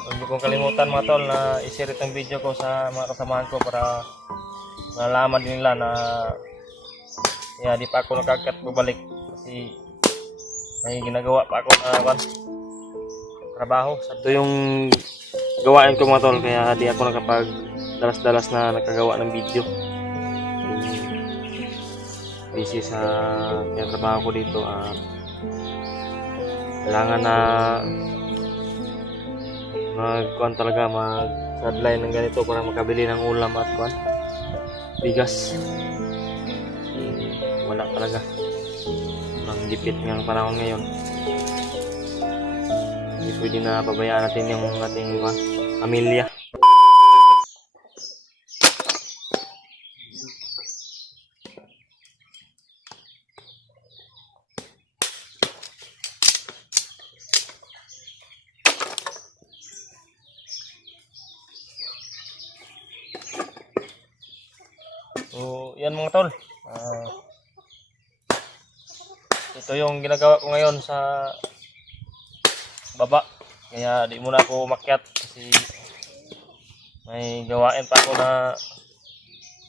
Huwag niyo pong kalimutan mga tol na i-share itong video ko sa mga kasamahan ko para nalaman din nila na di pa ako nakakat bubalik kasi may ginagawa pa ako na trabaho. Ito yung gawain ko mga tol, kaya di ako nakapag dalas-dalas na nakagawa ng video. Busy sa trabaho ko dito at kailangan na mag-kuhan talaga, mag-sideline ng ganito para makabili ng ulam at kuhan bigas. Wala talaga, ang gipit ng panahon ngayon. Hindi pwede na pabayaan natin yung ating pamilya. So, yan mga tol. Ito yung ginagawa ko ngayon sa baba. Kaya di muna ako umakyat kasi may gawain pa ako na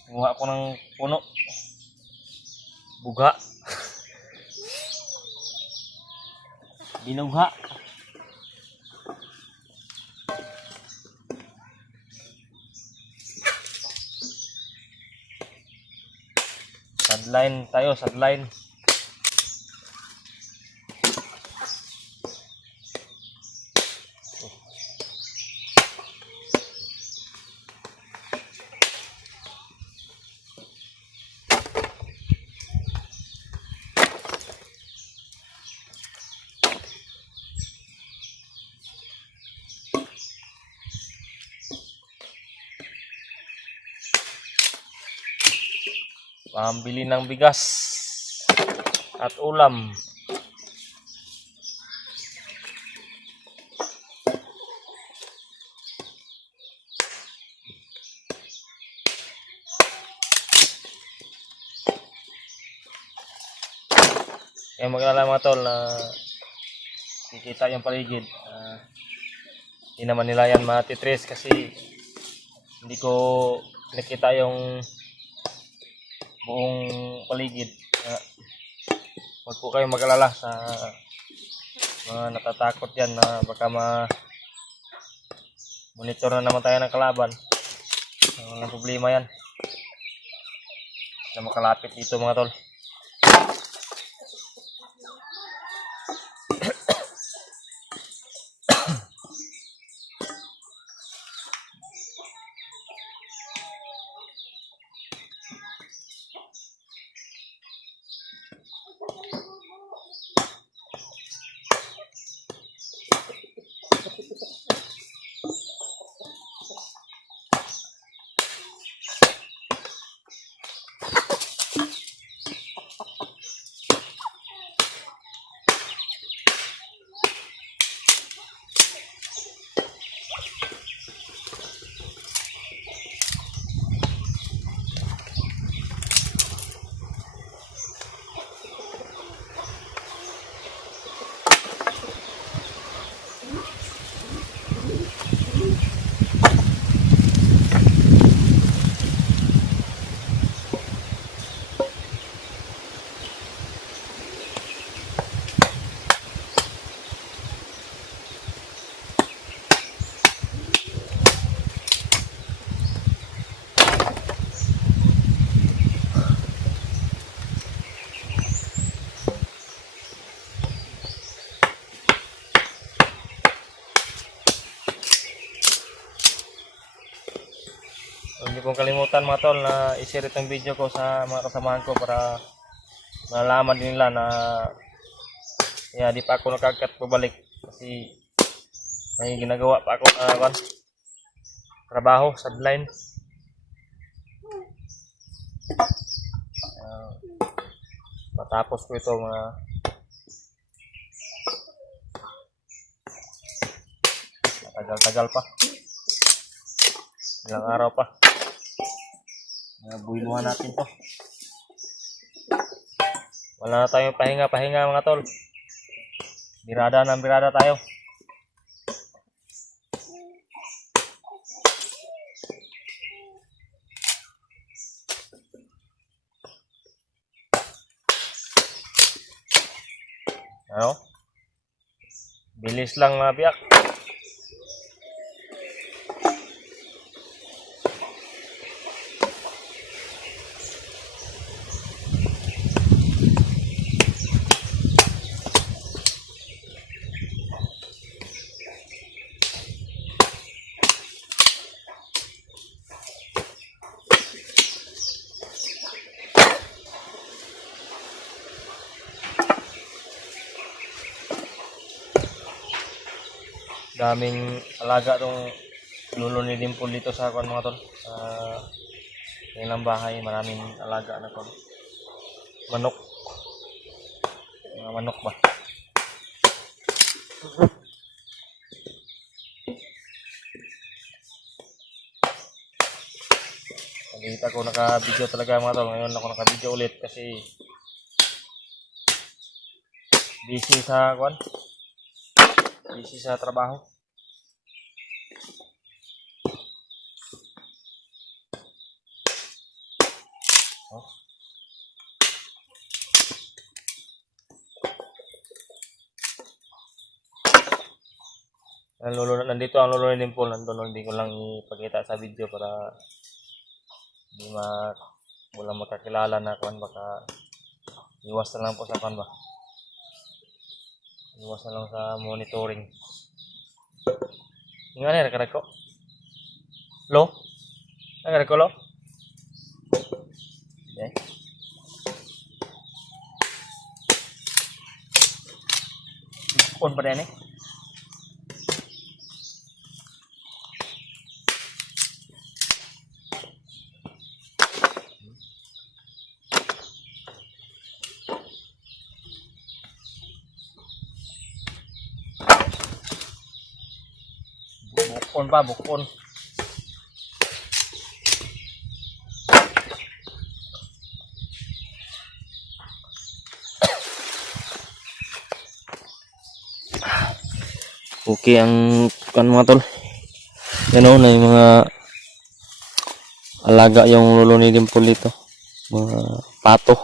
gumawa ako ng puno. Bugha. Binugha. Sideline tayo, sideline. Pambili ng bigas at ulam. Kaya mag-alala mga tol na kikita yung paligid. Hindi naman nila yan matitrace kasi hindi ko nakita yung buong paligid. Huwag po kayong mag-alala sa mga natatakot yan na baka monitor na naman tayo ng kalaban. Walang problema yan na makalapit dito mga tol. Huwag niyo pong kalimutan mga tol na i-share itong video ko sa mga kasamahan ko para nalaman din nila na di pa ako nakakat bubalik kasi may ginagawa pa ako na trabaho, sideline. Matapos ko ito mga tagal-tagal pa, ilang araw pa. Builuhan natin to. Wala na tayong pahinga-pahinga mga tol. Birada ng birada tayo. Ano? Bilis lang mga biyak. Daming alaga tong lulo ni Dimple dito sa kuan mga tol. Sa kanilang bahay, maraming alaga na kon. Manok. Mga manok ba? Hindi ako naka-video talaga mga tol. Ngayon ako naka-video ulit kasi busy sa kuan. Busy sa trabaho. Oh. Nandito ang lolo ni Dimple. Nandun, hindi ko lang ipakita sa video para hindi wala makakilala na kuan, baka iwas na lang po sa kuan ba. Iwas na lang sa monitoring. Nga na nakadag ko. Lo? Nakadag ko lo? Okay. On pa rin eh. Bukon pa, bukon. Okay ang kan mga tol. Yan o, na yung mga alaga yung lolo ni Dimple dito. Mga pato.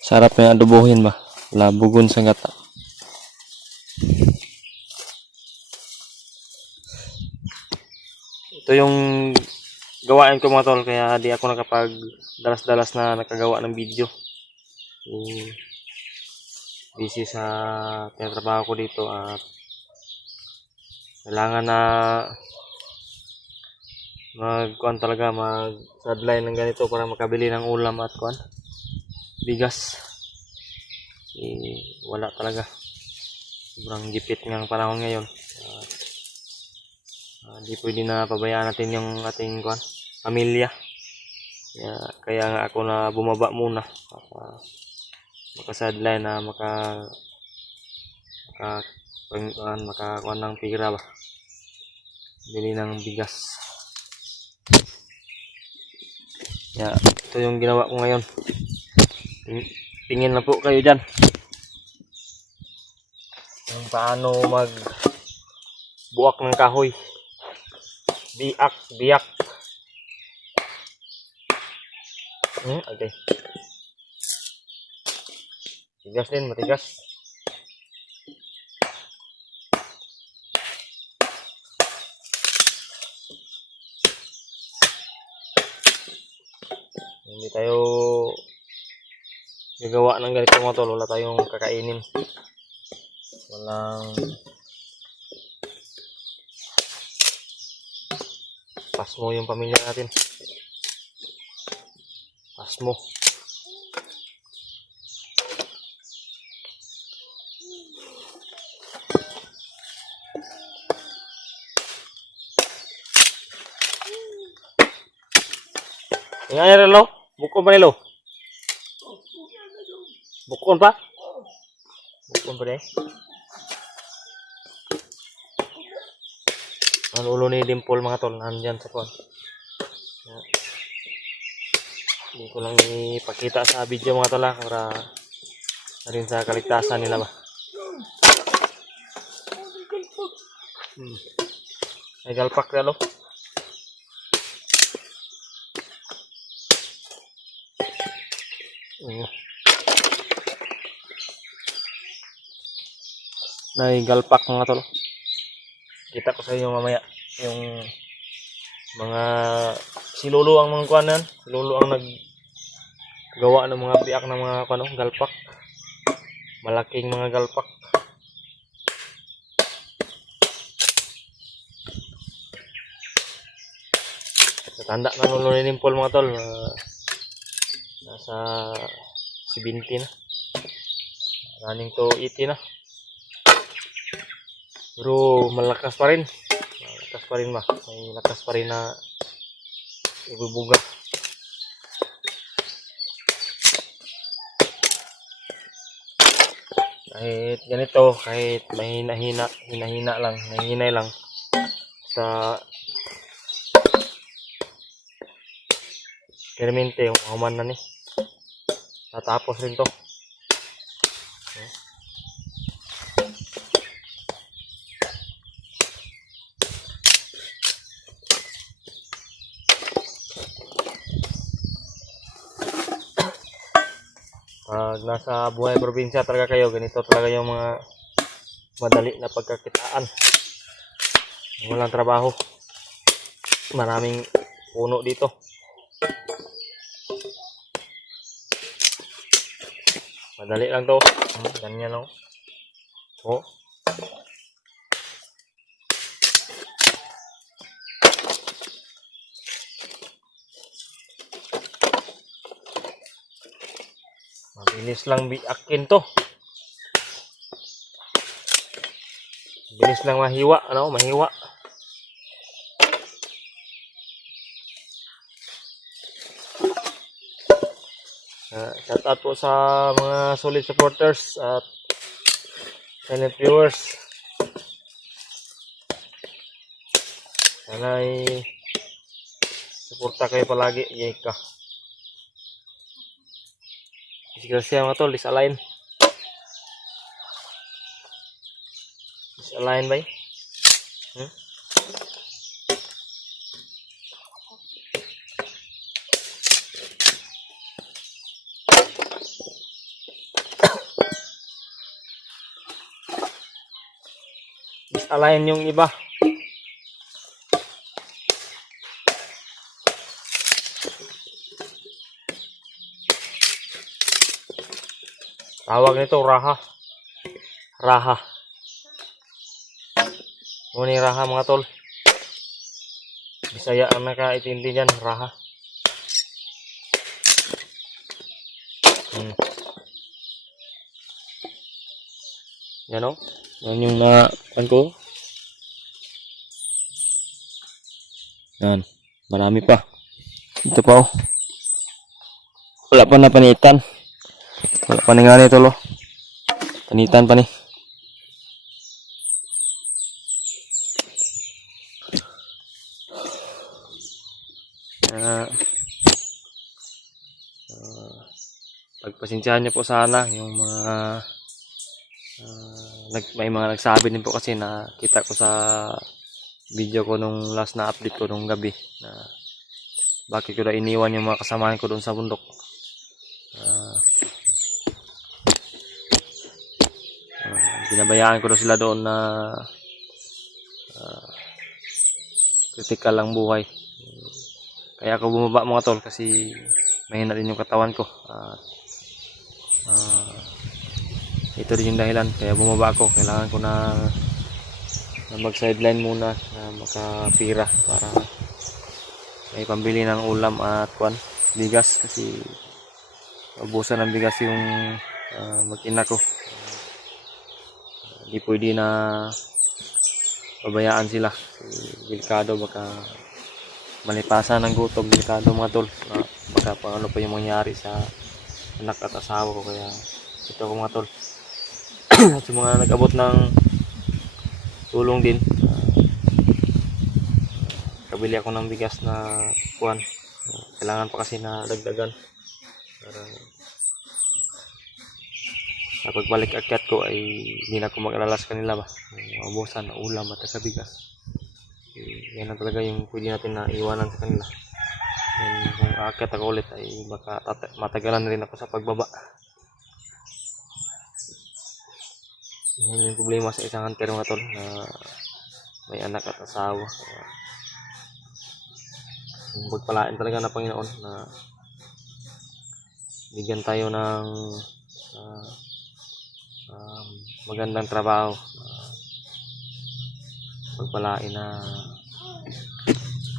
Sarap na adobohin ba? Labugon sa gata. Ito yung gawain ko mga tol, kaya di ako nakapag dalas-dalas na nakagawa ng video. Busy sa tinatrabaho ko dito at kailangan na mag-kuan talaga, mag-sideline ng ganito para makabili ng ulam at kuan bigas. Wala talaga, sobrang gipit ng panahon ngayon. Hindi pwede na pabayaan natin yung ating kuan pamilya. Kaya nga ako na bumaba muna para maka-sideline na makakuan ng pira ba, bili ng bigas. Ito yung ginawa ko ngayon. Tingin na po kayo dyan kung paano mag buwak ng kahoy. Biyak. Okay. Matigas din, matigas. Hindi tayo gagawa ng ganito mga tol, wala tayong kakainin. Walang pasmo yung pamilya natin. Pasmo. Ngayon lo, bukon pa nilo. Bukon pa? Bukon pa deh. Ang ulo ni Dimple mga tol, nandyan sa kuwan. Hindi ko lang ipakita sa video mga tol para rin sa kaligtasan nila ba. Ay galpak na lo. galpak mga tol. Kita ko sa inyo mamaya yung mga si Lolo ang mga kuanan, si Lolo ang naggawa ng mga biak ng mga galpak. Malaking mga galpak. Tanda na Lolo ni Dimple mga tol. Nasa 70 na. Running to 80 na. Pero malakas pa rin. Malakas pa rin ba? May lakas pa rin na ibubuga. Kahit ganito, kahit hina-hina lang, hinahinay lang sa eksperimente, umaman na ni. Tatapos rin to. Pag nasa buhay probinsya talaga kayo, ganito talaga yung mga madali na pagkakitaan. Walang trabaho. Maraming puno dito. Madali lang to. Ganyan lang. Oh. Mabilis lang biakin to. Bilis lang mahiwa, mahiwa. Shout out po sa mga solid supporters at silent viewers. Sana ay suporta kayo palagi. Yeka. Disgrasya mga tol, disalign. Disalign ba? Disalign yung iba. Tawag nito raha. Raha. Muni raha mga tol. Bisaya ang nakaintindi dyan, raha. Yan o. Yan yung nakuan ko. Yan. Marami pa. Ito pa o. Wala pa na panitan. Wala pa nga nito lo. Panitan pa ni. Pagpasensyahan niyo po sana yung mga may mga nagsabi din po kasi na kita ko sa video ko nung last na update ko nung gabi na bakit ko na iniwan yung mga kasamahan ko doon sa bundok. Binabayaan ko na sila doon na critical lang buhay. Kaya ako bumaba mga tol kasi mahina din yung katawan ko. Ito din yung dahilan kaya bumaba ako. Kailangan ko na mag sideline muna na makapira para may pambili ng ulam at bigas kasi ubusan ng bigas yung mag-ina ko. Hindi pwede na pabayaan sila. Delikado, baka malipasan ng gutom. Delikado mga tol. Baka ano pa yung mangyari sa anak at asawa ko. Kaya ito ko mga tol. Sa mga nag-abot ng tulong din. Kabili ako ng bigas na kailangan pa kasi na dagdagan. Para sa pagbalik akyat ko ay hindi na ako mag-alala sa kanila ba. Maubusan na ulam at sa bigas. Yan na talaga yung pwede natin na iwanan sa kanila. And kung aakyat ako ulit ay baka matagalan rin ako sa pagbaba. Yan yung problema sa isang hunter mga tol, na may anak at asawa. Pagpalain talaga na Panginoon na bigyan tayo ng magandang trabaho, pagpalain na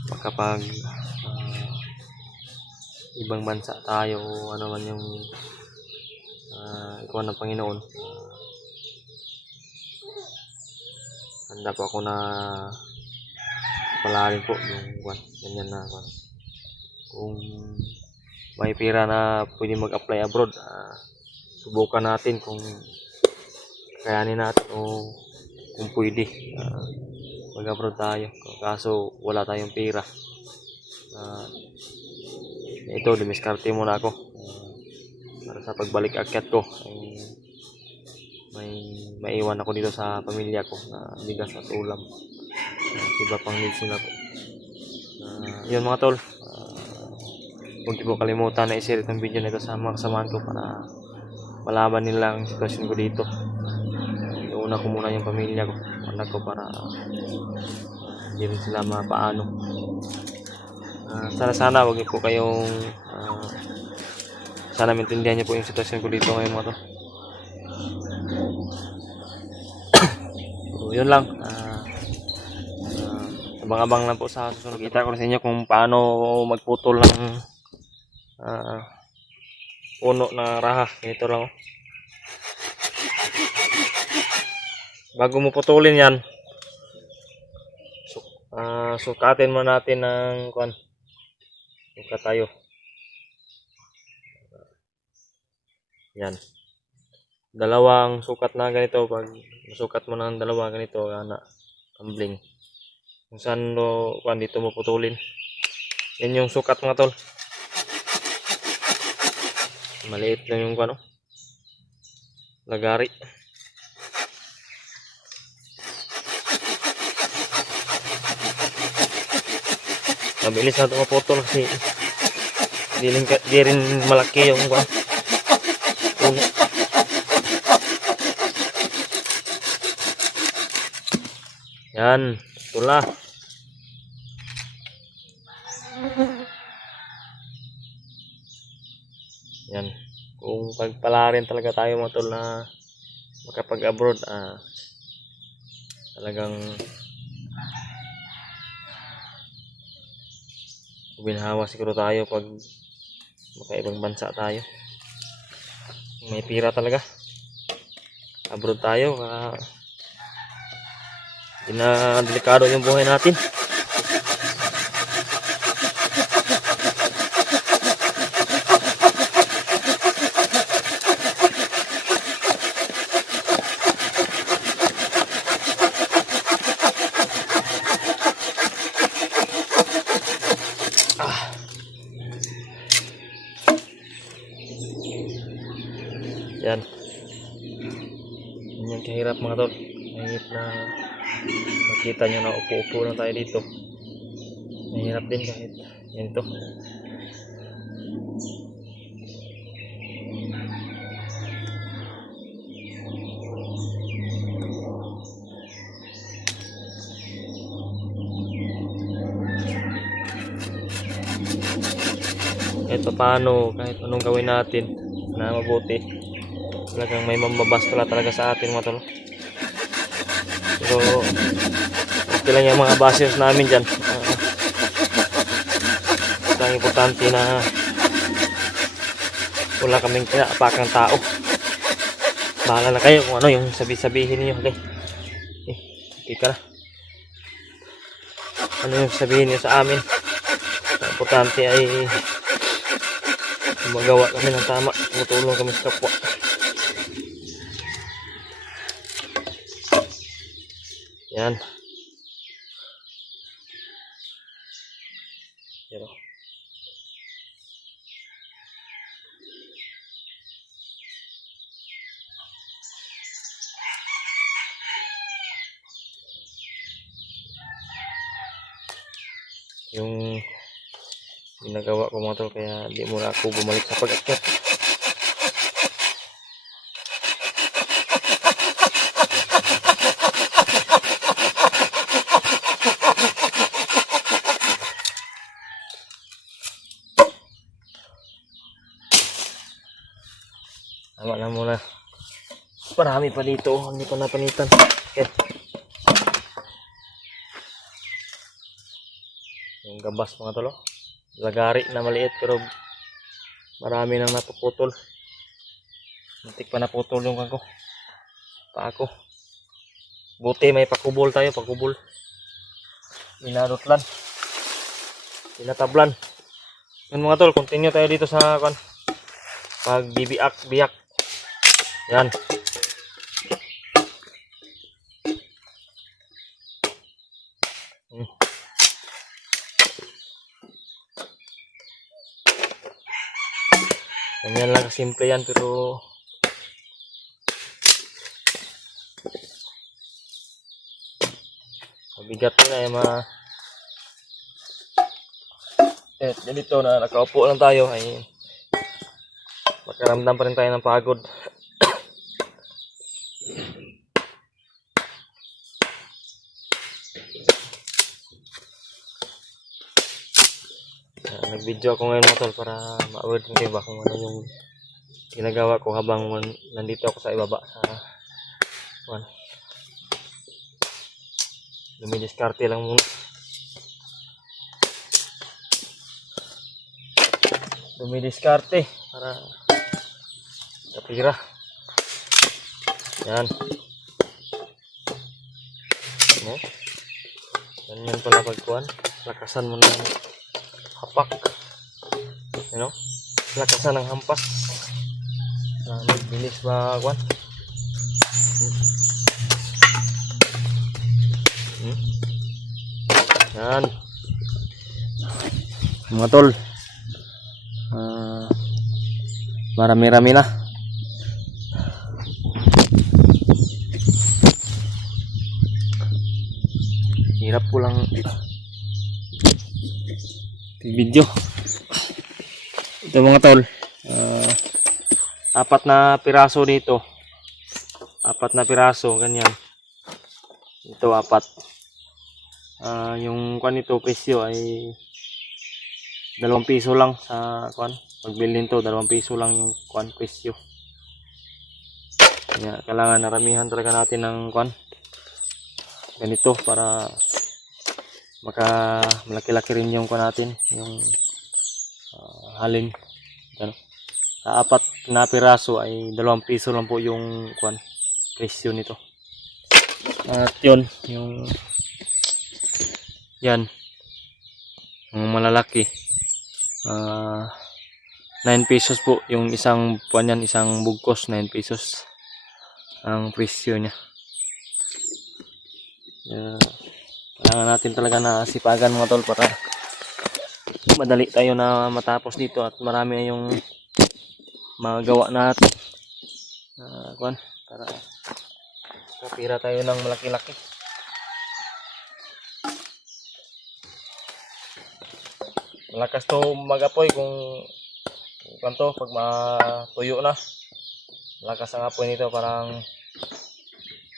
makapag ibang bansa tayo o ano man yung ikuha ng Panginoon. Handa po ako na palarin po yung ganyan na kung may pera na pwede mag-apply abroad, subukan natin kung kayanin natin o kung pwede mag-abroad tayo. Kaso wala tayong pera, ito dumiskarte muna ako para sa pagbalik akyat ko may maiwan ako dito sa pamilya ko na bigas at ulam, iba pang needs nila po. Yun mga tol, huwag niyo po kalimutan na i-share itong video na ito sa mga kasamahan ko para malaman nila ang sitwasyon ko dito. Iuna ko muna yung pamilya ko, anak ko, para hindi rin sila mapaano. Sana huwag niyo po kayong sana maintindihan niyo po yung sitwasyon ko dito ngayon mga tol. So, yun lang. Abang-abang lang po sa susunod. Kita ko sa inyo kung paano magputol ng puno na raha. Ganito lang. Bago mo putulin yan, sukatin mo natin ng sukat tayo. Yan. Dalawang sukat na ganito. Pag sukat mo ng dalawa ganito, tumbling. Kung saan dito mo putulin. Yan yung sukat mga tol. Maliit lang yung lagari. Mabilis na ito maputol kasi di rin malaki yung puno. Yan, itulah. Yan. Kung pagpalarin talaga tayo mga tol na makapag-abroad, talagang binhawa siguro tayo pag makaibang bansa tayo. May pira talaga. Abroad tayo, delikado yung buhay natin. Yan. Yan yung kahirap mga tol. Mahirap na makita nyo na upo-upo lang tayo dito. Mahirap din kahit yan ito. Kahit paano, kahit anong gawin natin na mabuti, talagang may mambabas pala talaga sa atin mga tol. Pero okay lang yung mga bashers namin dyan. Ang importante na wala kaming kinapakang tao. Bahala na kayo kung ano yung sabihin niyo. Okay ka na. Ano yung sabihin niyo sa amin. Ang importante ay magawa kami ng tama. Tumutulong kami sa kapwa. Yan. Pero yung ginagawa ko mga tol, kaya di muna ako bumalik sa pag-akyat. Marami pa dito, hindi pa napanitan. Okay. Yung gabas mga tol, lagari na maliit pero marami nang napuputol. Muntik pa naputol yung kako. Pa ako. Buti may pakubol tayo, pakubol. Inarutlan. Tinatablan. Yun mga tol, continue tayo dito sa kan. Pag bibiak. Yan. Ganyan lang kasimple yan pero mabigat yun ay ganito na nakaupo lang tayo ay makaramdam pa rin tayo ng pagod. Nag-video ako ngayon mga tol para ma-aware din kayo ba kung ano yung ginagawa ko habang nandito ako sa ibaba sa dumidiskarte lang muna. Dumidiskarte para kapira. Yan. No? Ganyan pala pagkuhan. Lakasan mo ng hapak. You know? Lakasan ng hampas. Bilis ba kuhan? Yan. Mga tol. Marami-rami na. Hirap po lang video. Ito mga tol. 4 na piraso dito. 4 na piraso ganyan. Ito 4. Yung kwan nito presyo ay 2 piso lang sa kwan. Pag bilhin to 2 piso lang yung kwan presyo. Kaya kailangan naramihan talaga natin ng kwan. Ganito para malaki-laki rin yung kwan natin, yung halin. Ano? Sa 4 na piraso ay 2 piso lang po yung kwan presyo nito. At yun, yung yan yung malalaki 9 pesos po yung isang puwan yan, isang bugkos 9 pesos ang presyo nya. Kailangan natin talaga na sipagan mga tol para madali tayo na matapos dito at marami yung magawa natin kuwan para kapira tayo ng malaki-laki. Malakas to magapoy kung kanto pag matuyo na. Malakas ang apoy nito, parang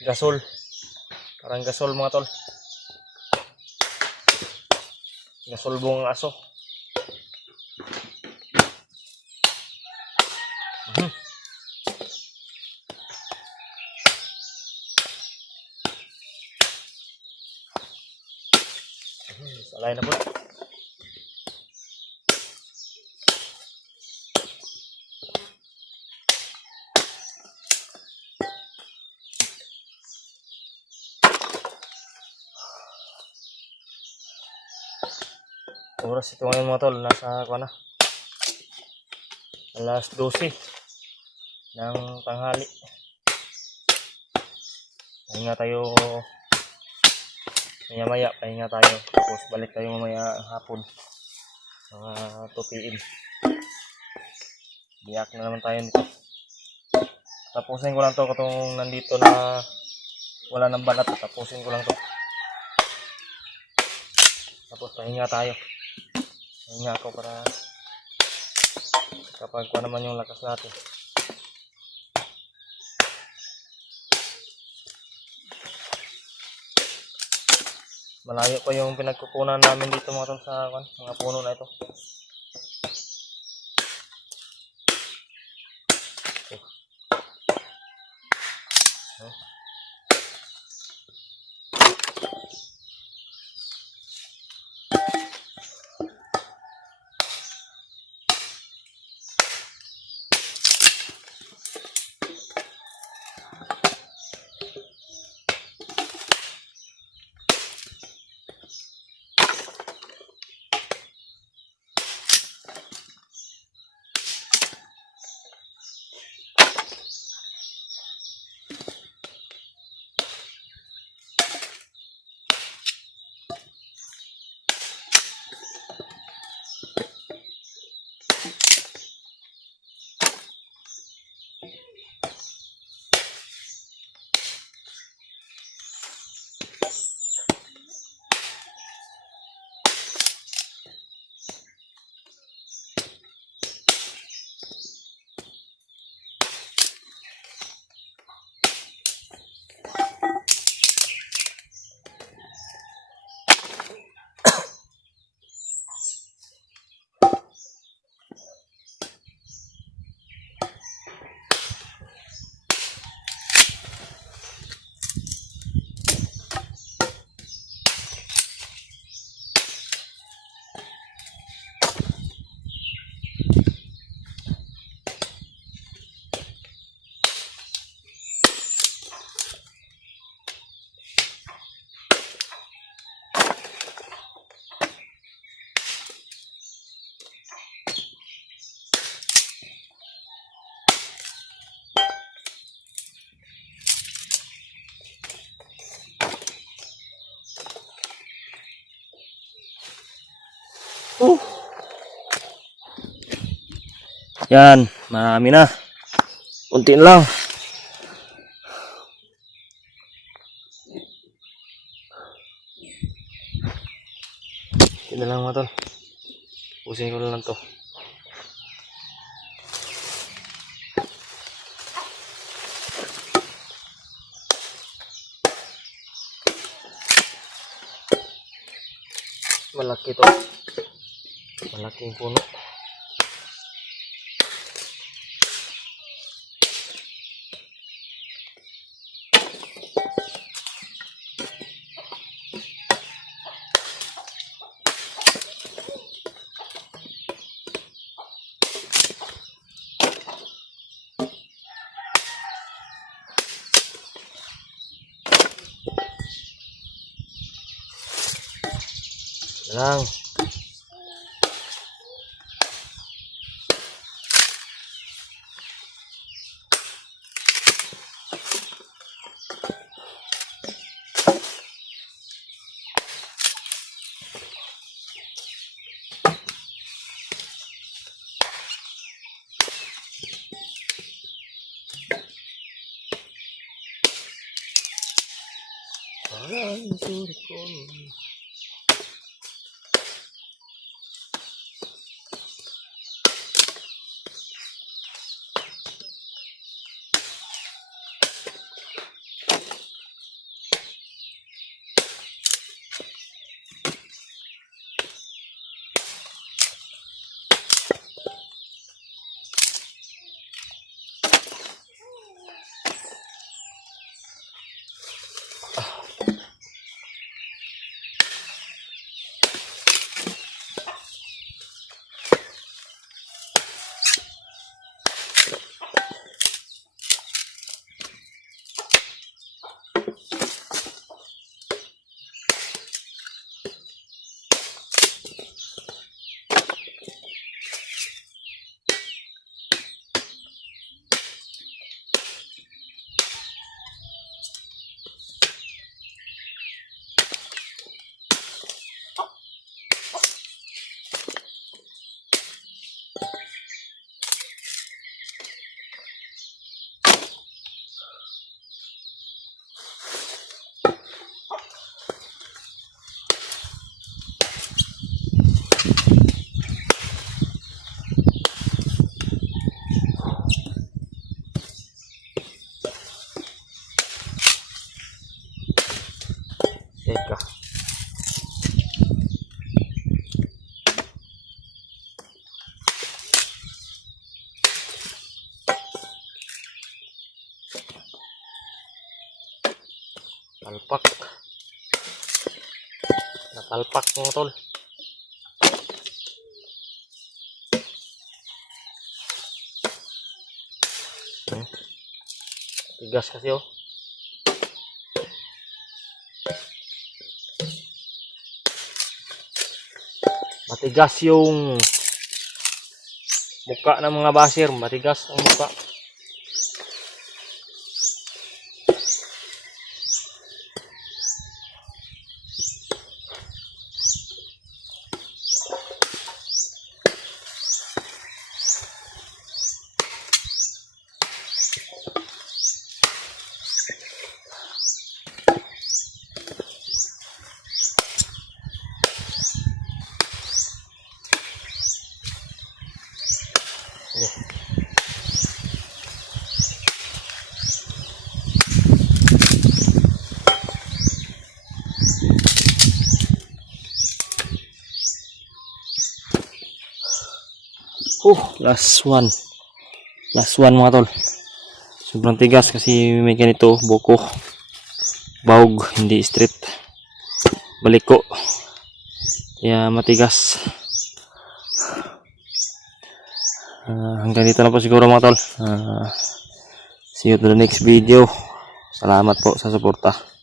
gasol. Parang gasol mga tol. Gasol buong aso. Salay na po. Oras ito ngayon mga tol, nasa kuha na alas 12 ng tanghali. Pahinga tayo maya-maya, pahinga tayo tapos balik tayo mamaya hapon mga 2 PM. Biyak na naman tayo dito. Tapusin ko lang to katong nandito na wala nang balat, tapusin ko lang to tapos pahinga tayo. Pahinga ako para kapag kuha naman yung lakas natin. Malayo pa yung pinagkukunan namin dito mga tol sa mga puno na ito. Yan, marami na. Untiin lang. Untiin na lang mga tol. Pusin ko na lang to. Malaki to. Malaking puno. Lang. Teka. Talpak. Natalpak mga tol. Tigas kasi oh. Matigas yung muka ng mga basir, matigas ang muka. Last one. Last one mga tol. Sobrang tigas kasi may ganito, buko. Baog, hindi straight. Baliko. Kaya matigas. Hanggang dito na po siguro mga tol. See you to the next video. Salamat po sa suporta.